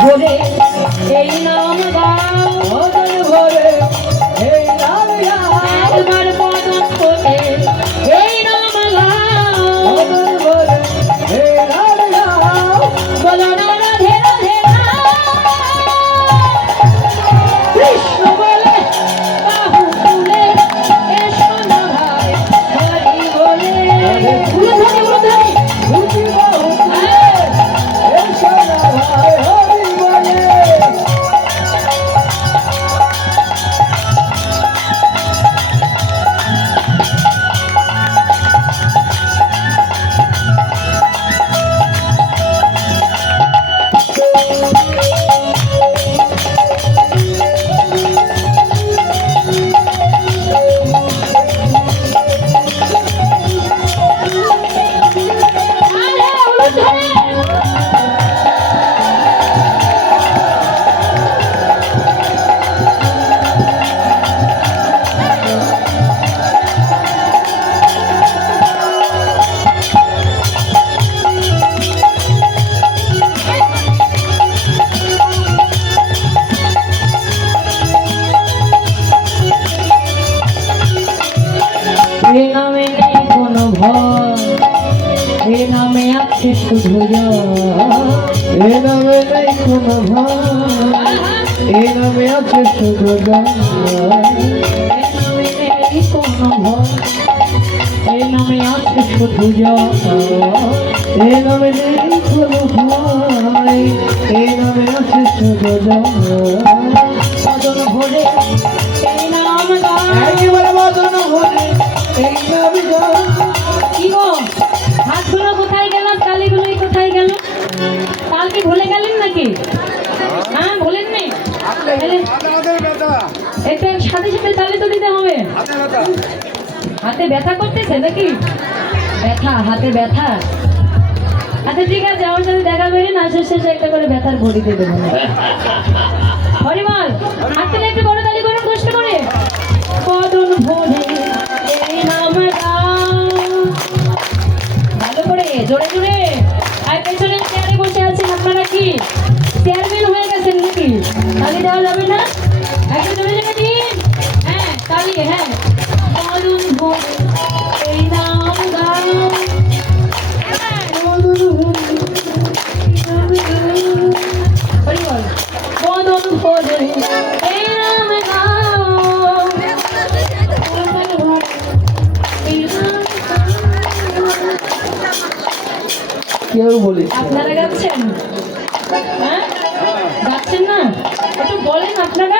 ভরে এই নাম গাও, বদন ভরে এই নাম গাও, একবার বদন ভরে এই নাম গাও, বদন ভরে এই নাম গাও, বলো না রাধে রাধে কৃষ্ণ বলে বাহু তুলে এসো না ভাই হরি বলে এ নামে নেই কোনো ভয়, এ নামে আছে শুধু জয়, এ নামে নেই কোনো ভয়, এ নামে আছে শুধু জয়, এ নামে নেই কোনো ভয়, এ নামে আছে শুধু জয়, এ নামে নেই কোনো ভয়, এ নামে আছে শুধু জয়, বদন ভরে এই নাম গাও, একেবারে বদন ভরে এই নাম গাও। কি গো হাতগুলো কোথায় গেল, তালিগুলো কোথায় গেল? তাল কি ভুলে গেলেন নাকি? হ্যাঁ ভুলেন নি? একটু সাথে সাথে তালি তো দিতে হবে। হাতে ব্যথা করতেছে নাকি? ব্যথা, হাতে ব্যথা। আচ্ছা ঠিক আছে, আমার সাথে দেখা করে না শেষে একটা করে ব্যথার ভরি দিয়ে দেবো। হরিবল হাত তুলে একটু বড় তালি করুন কষ্ট করে। বদন ভরে এই নাম গাও, ভালো করে জোরে জোরে। আর পেছনের চেয়ারে বসে আছেন আপনারা কি চেয়ারম্যান হয়ে গেছেন নাকি? তালি দেওয়া যাবে না? একটু জোরে জোরে দিন। হ্যাঁ তালি, হ্যাঁ। বদন ভরে এই নাম গাও, বদন ভরে হরিবল বদন ভরে এই নাম গাও, কেউ বলে আপনারা গাচ্ছেন? হ্যাঁ গাচ্ছেন না? একটু বলেন আপনারা,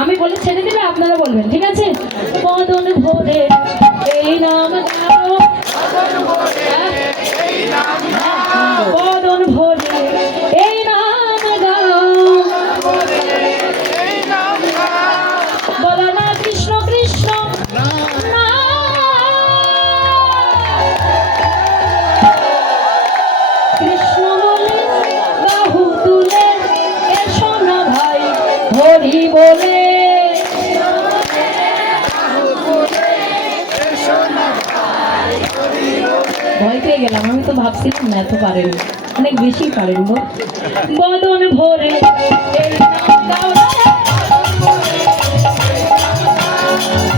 আমি বলে ছেড়ে দিলে আপনারা বলবেন, ঠিক আছে? বদন ভরে এই নাম গাও, বদন ভরে এই নাম গাও, বলো না কৃষ্ণ কৃষ্ণ না, কৃষ্ণ বলে বাহু তুলে এসো না ভাই হরি বলে। ভয় পেয়ে গেলাম, আমি তো ভাবছিলাম না এত পারেন, অনেক বেশি পারেন গো। বদন ভরে এই নাম গাও,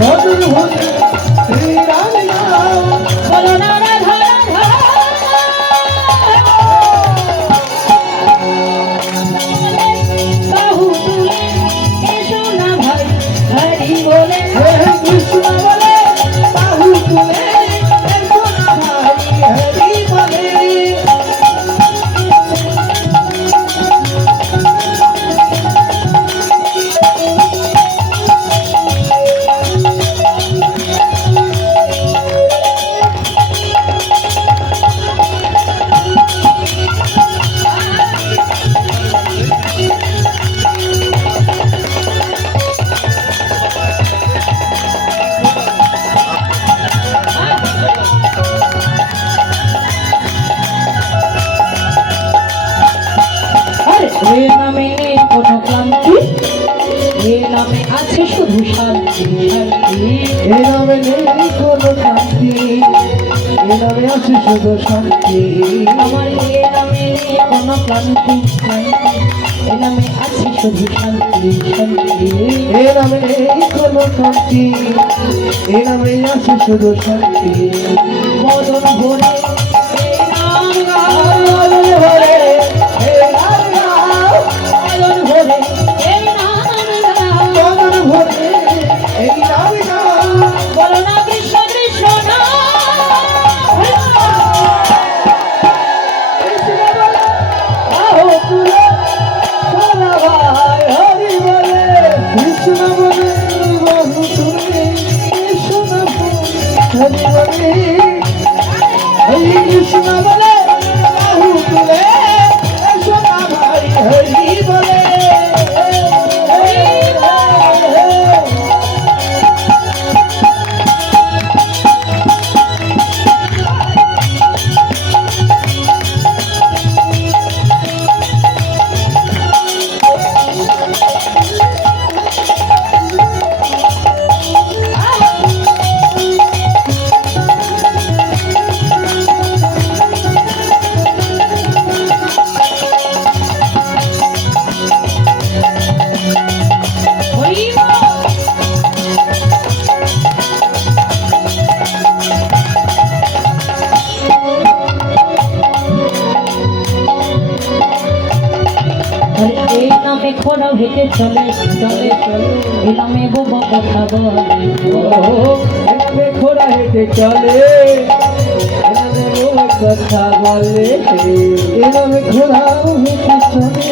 বদন ভরে এই নাম গাও, বলো না রাধা রাধা বাহু তুলে এসো না ভাই হরি বলে, কৃষ্ণ বলে বাহু তুলে এসো না ভাই হরি বলে। এ নামে নেই কোনো ক্লান্তি, এ নামে আছে শুধু শান্তি, শান্তি। এ নামে নেই কোনো ক্লান্তি, এ নামে আছে শুধু শান্তি। আমার এ নামে নেই কোনো ক্লান্তি, ক্লান্তি। এ নামে আছে শুধু শান্তি শান্তি এ নামে নেই কোনো শান্তি এ নামে আছে শুধু শান্তি বদন ভরে এই নাম গাও বদন ভরে এই নাম গাও বদন ভরে এই নাম গাও বদন ভরে এই নাম গাও বলো না কৃষ্ণ কৃষ্ণ নাম আহো তুলে সোনা ভাই হরি বলে কৃষ্ণ বলে বাহু তুলে সোনা হরি বলে হরি কৃষ্ণ বলে বাহু তুলে সোনা ভাই হরি বলে এই নামে খোড়া হেঁটে চলে চলে চলে এই নামে বোবা কথা বলে এনামে ঘোড়া হেঁটে চলে এনামে বোবা কথা বলে এনামে ঘোড়া হেঁটে চলে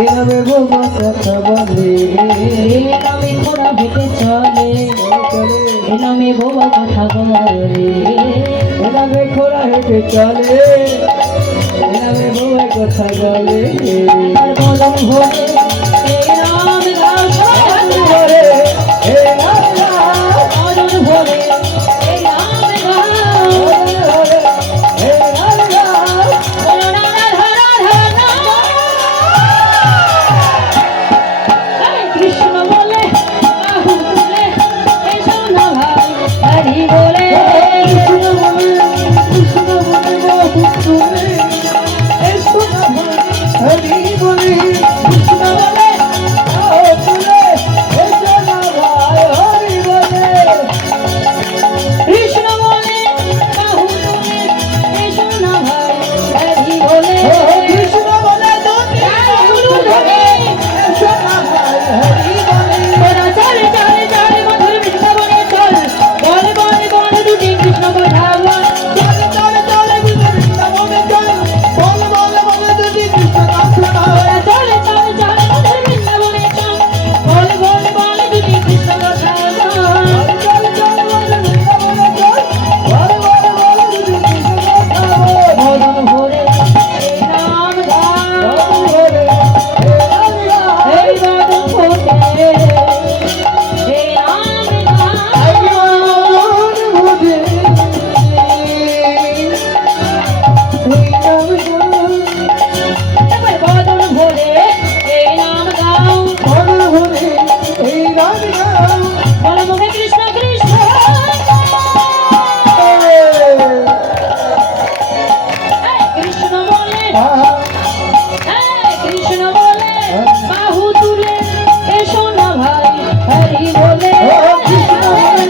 এনামে বোবা কথা বলে এই নামে খোড়া হেঁটে চলে এই নামে বোবা কথা বলে এনামে ঘোড়া হেঁটে চলে এনামে বোবা কথা বলে আর বদন ভরে এই নাম গাও সবাই ঘরে এই নাম গাও বদন ভরে এই নাম গাও এই নাম গাও বলো না রাধা রাধা নাম কৃষ্ণ বলে বাহু তুলে এসো না ভাই হরি বলে কৃষ্ণ বলে কৃষ্ণ বলে বাহু তুলে এসো না ভাই হরি বলে কৃষ্ণ বলে বাহু তুলে এসো না ভাই হরি বলে কৃষ্ণ বলে বাহু তুলে এসো না ভাই হরি বলে কৃষ্ণ বলে তুমি বাহু তুলে এসো না ভাই হরি বলে তোরা চলে চলে চলে মধুর বৃন্দাবনে চল বল বল বল দুটি কৃষ্ণ কথা বল চলে চলে চলে বৃন্দাবনে চল বল বল বল যদি কৃষ্ণ কথা বল তোরা চলে চলে চলে মধুর বৃন্দাবনে চল বল বল বল দুটি কৃষ্ণ কথা বল চল চল বল বৃন্দাবনে চল বল বল বল যদি কৃষ্ণ কথা বল বদন ভরে এই নাম গাও বলে হে রামিয়া এই বদন ভরে এই নাম গাও আইয়ন বুঝে এবার বদন ভরে এই নাম গাও বল বলে এই রামিয়া বল মুখে কৃষ্ণ কৃষ্ণ এই কৃষ্ণ বলে এই কৃষ্ণ বলে বাহু তুলে এসো না ভাই হরি বলে কৃষ্ণ বলে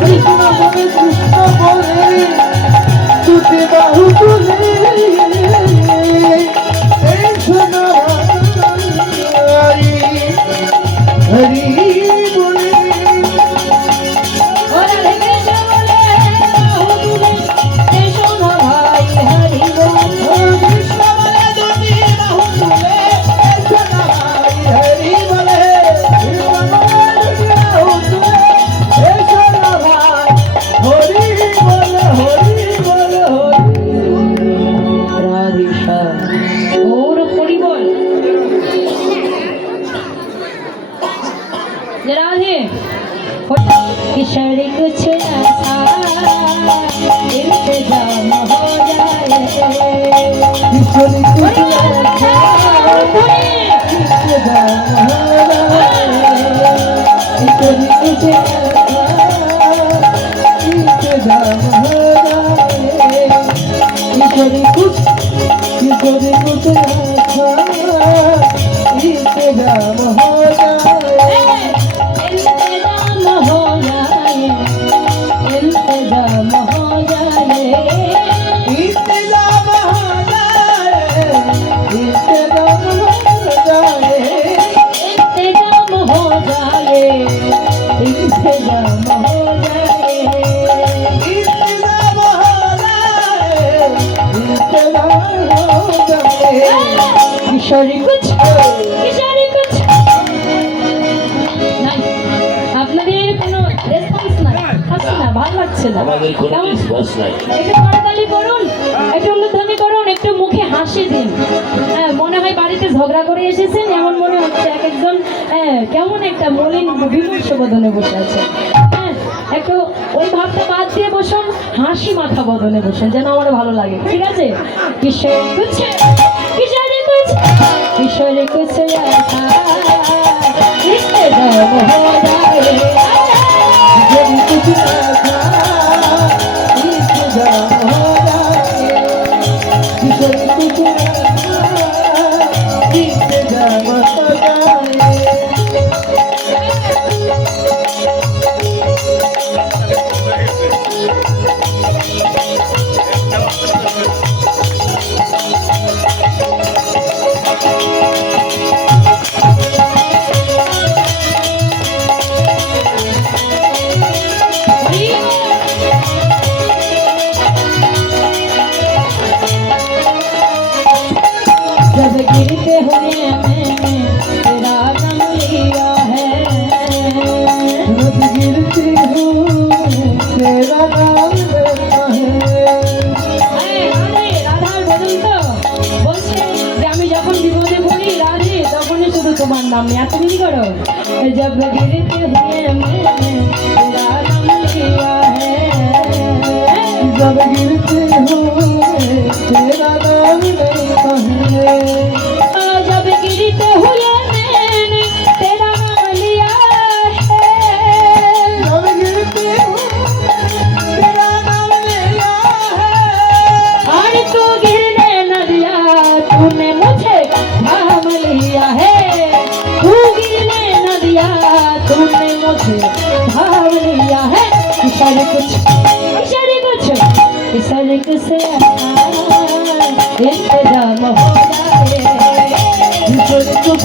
কৃষ্ণ বলে কৃষ্ণ বলে তুতে বাহু তুলে এই সোনা হরি হরি বলে ও রাধে কৃষ্ণ বলে বাহু তুলে এসো না ভাই হরি বলে কৃষ্ণ বলে তুতে বাহু তুলে এই সোনা হরি বলে কৃষ্ণ বলে তুতে বাহু তুলে এই সোনা হরি বলে হরি বলে হরি রাধিকা ওর পরিবল राधे किशोरी कुछ ऐसा इंतजाम हो जाए किशोरी कुछ ऐसा इंतजाम हो जाए किशोरी कुछ ऐसा इंतजाम हो जाए किशोरी कुछ ऐसा इंतजाम हो जाए इंतजाम हो जाए इंतजाम हो जाए इंतजाम हो जाए इंतजाम हो जाए इंतजाम हो जाए किशोरी कुछ নাই আপনাদের কোনো রেসপন্স নাই হাসি না ভালো লাগছে না আমাদের কোনো রেসপন্স নাই। একটু করতালি করুন একটু উল্লাধ্বনি করুন একটু মুখে হাসি দিন হ্যাঁ মনে হয় বাড়িতে ঝগড়া করে এসেছেন এমন মনে হচ্ছে এক একজন কেমন একটা মলিন বিমর্ষ বদনে বসে আছে হ্যাঁ একটু ওই ভাবটা বাদ দিয়ে বসুন হাসি মাথা বদনে বসুন যেন আমার ভালো লাগে ঠিক আছে কিশোর কুছে কিশোরী কুছে কিশোরী কুছে इंतजाम हो जाए जब कुछ ऐसा इंतजाम हो जाए जब कुछ ऐसा इंतजाम हो जाए जब गिरते हुए मैंने तेरा नाम लिया है जब गिरती हूँ तेरा नाम लेता है রাধার বদল তো বলছে যে আমি যখন বিপদে পড়ি রাধে তখনই শুধু তোমার নাম নিয়ে তুমি কি করো जब गिरते हुए मैंने तेरा नाम लिया है जब गिरती हूँ तेरा नाम लेता है जब गिरते हुए मैंने तेरा नाम लिया है जब गिरती हूँ तेरा नाम लिया है और तू गिरने न दिया तूने मुझे थाम लिया है तू गिरने न दिया तूने मुझे थाम लिया है किशोरी कुछ किशोरी कुछ इंतजाम हो जाए किशोरी कुछ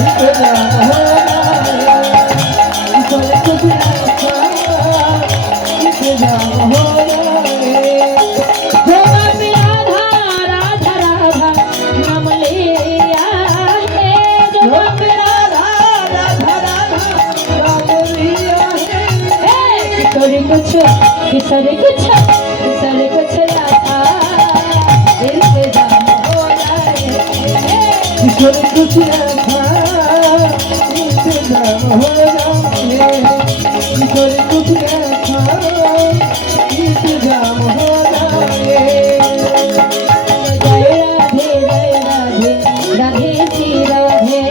इंतजाम हो जाए किशोरी कुछ इंतजाम हो जाए जब मैं राधा राधा राधा नाम लिया है जब मैं राधा राधा राधा राम लिया है किशोरी कुछ किशोरी कुछ किशोरी कुछ राधा इंतजाम हो जाए किशोरी कुछ ऐसा इंतजाम हो जाए किशोरी कुछ ऐसा इंतजाम हो जाए जय राधे राधे श्री राधे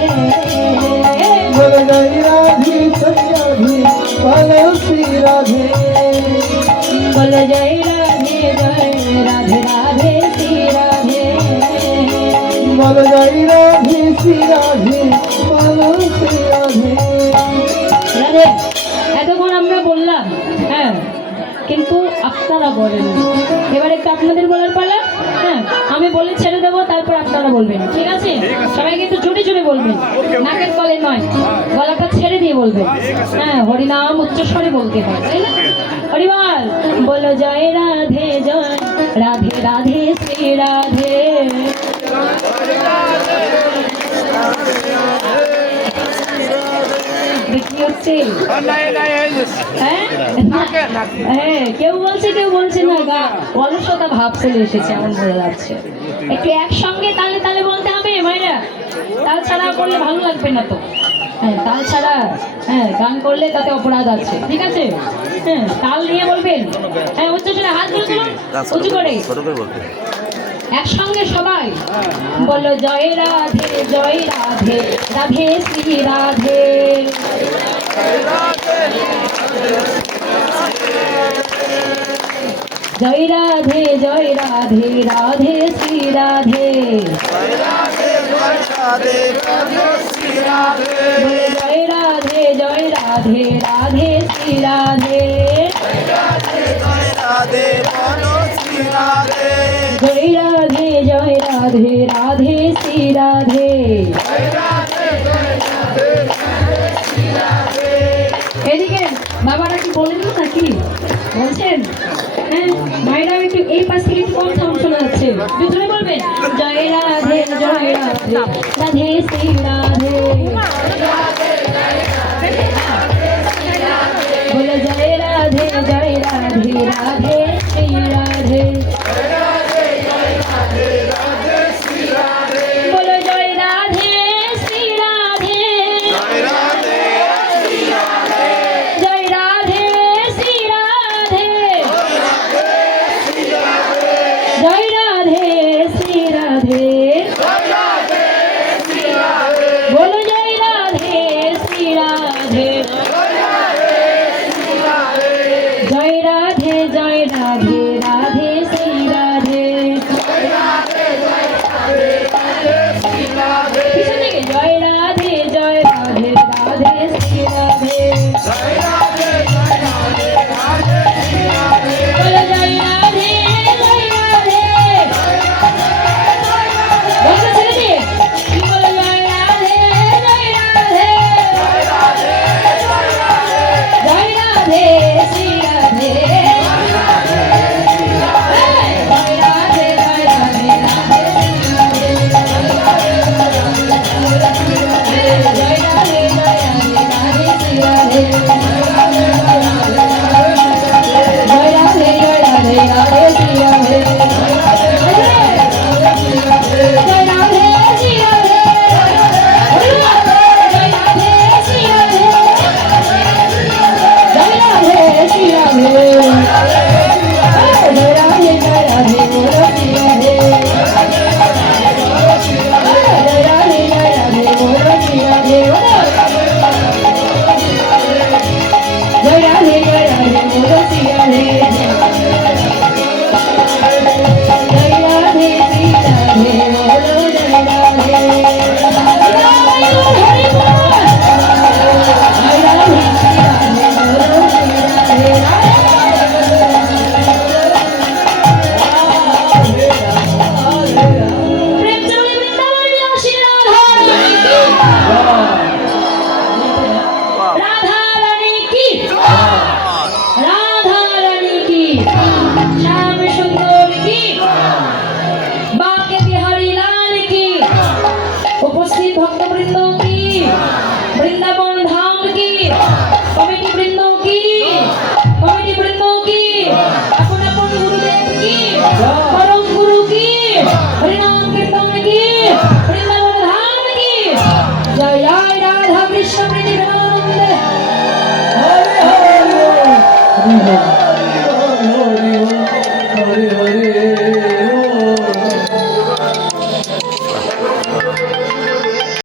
बोल गई राधे श्री राधे बोलो श्री राधे बोल जय राधे राधे श्री राधे बोल गई राधे श्री राधे बोलो श्री राधे রাধে এতক্ষণ আমরা বললাম হ্যাঁ কিন্তু আপনারা বলেন এবার একটু আপনাদের বলার পালা হ্যাঁ আমি বলে ছেড়ে দেবো তারপর আপনারা বলবেন ঠিক আছে সবাই কিন্তু জোরে জোরে বলবেন নাকের তলে নয় গলাটা ছেড়ে দিয়ে বলবেন হ্যাঁ হরিনাম উচ্চস্বরে বলতে হয় তাই না হরিবল বলো জয় রাধে রাধে শ্রী রাধে বিক্রি হচ্ছে হ্যাঁ হ্যাঁ কেউ বলছে না গা অলসতা ভাব চলে এসেছে এমন বোঝা যাচ্ছে একটু একসঙ্গে তালে তালে বলতে হবে মায়েরা তাল ছাড়া করলে ভালো লাগবে না তো হ্যাঁ তাল ছাড়া হ্যাঁ গান করলে তাতে অপরাধ আছে ঠিক আছে হ্যাঁ তাল নিয়ে বলবেন হ্যাঁ উচ্চ স্বরে হাত তুলুন উঁচু করে একসঙ্গে সবাই বলো জয় রাধে রাধে শ্রী রাধে जय राधे राधे श्री राधे बोले जय राधे राधे श्री राधे রাধে। এদিকে বাবারা কি বলেন নাকি বলছেন? হ্যাঁ, মায়েরা একটু এই পাশ থেকে একটু কম সাউন্ড শোনা যাচ্ছে, একটু জোরে বলবেন। জয় রাধে জয় রাধে রাধে শ্রী রাধে, বলে জয় রাধে জয় রাধে রাধে শ্রী রাধে, বলে জয় রাধে শ্রী রাধে, জয় রাধে শ্রী রাধে, জয় রাধে শ্রী রাধে, বলো জয় রাধে শ্রী রাধে, জয় রাধে জয় রাধে রাধে শ্রী রাধে, পিছন থেকে জয় রাধে জয় রাধে রাধে শ্রী রাধে, বলো জয় রাধে জয় রাধে, বলো ছেলেটি, বলো জয় রাধে জয় রাধে, জয় রাধে শ্রী রাধে, জয় রাধে জয় রাধে রাধে শ্রী রাধে, জয় রাধে জয় রাধে রাধে শ্রী রাধে, জয় রাধে জয় রাধে রাধে শ্রী রাধে, জয় রাধে শ্রী রাধে, জয় রাধে শ্রী রাধে, জয় রাধে শ্রী রাধে, জয় রাধে জয় রাধে বলো শ্রী রাধে, জয় রাধে জয় রাধে বলো শ্রী রাধে, জয় রাধে জয় রাধে বলো শ্রী রাধে, জয় রাধে শ্রী রাধে বলো জয় রাধে, হরি বল, জয় রাধে শ্রী রাধে বলো শ্রী রাধে, প্রেম চলে বৃন্দাবন শ্রী রাধা রানী কি, রাধা রানী কি, শ্যাম সুন্দর কি, বাকে বিহারী লাল কি, উপস্থিত ভক্তবৃন্দ কি, বৃন্দাবন ধাম কি, কমিটি বৃন্দ কি, কমিটি বৃন্দ কি, আপন আপন গুরুদেব কি, পরম গুরু কি, হরিনাম কীর্তন কি, বৃন্দাবন ধাম কি, জয় জয় রাধা কৃষ্ণ প্রীতি প্রেমানন্দে। হরে হরে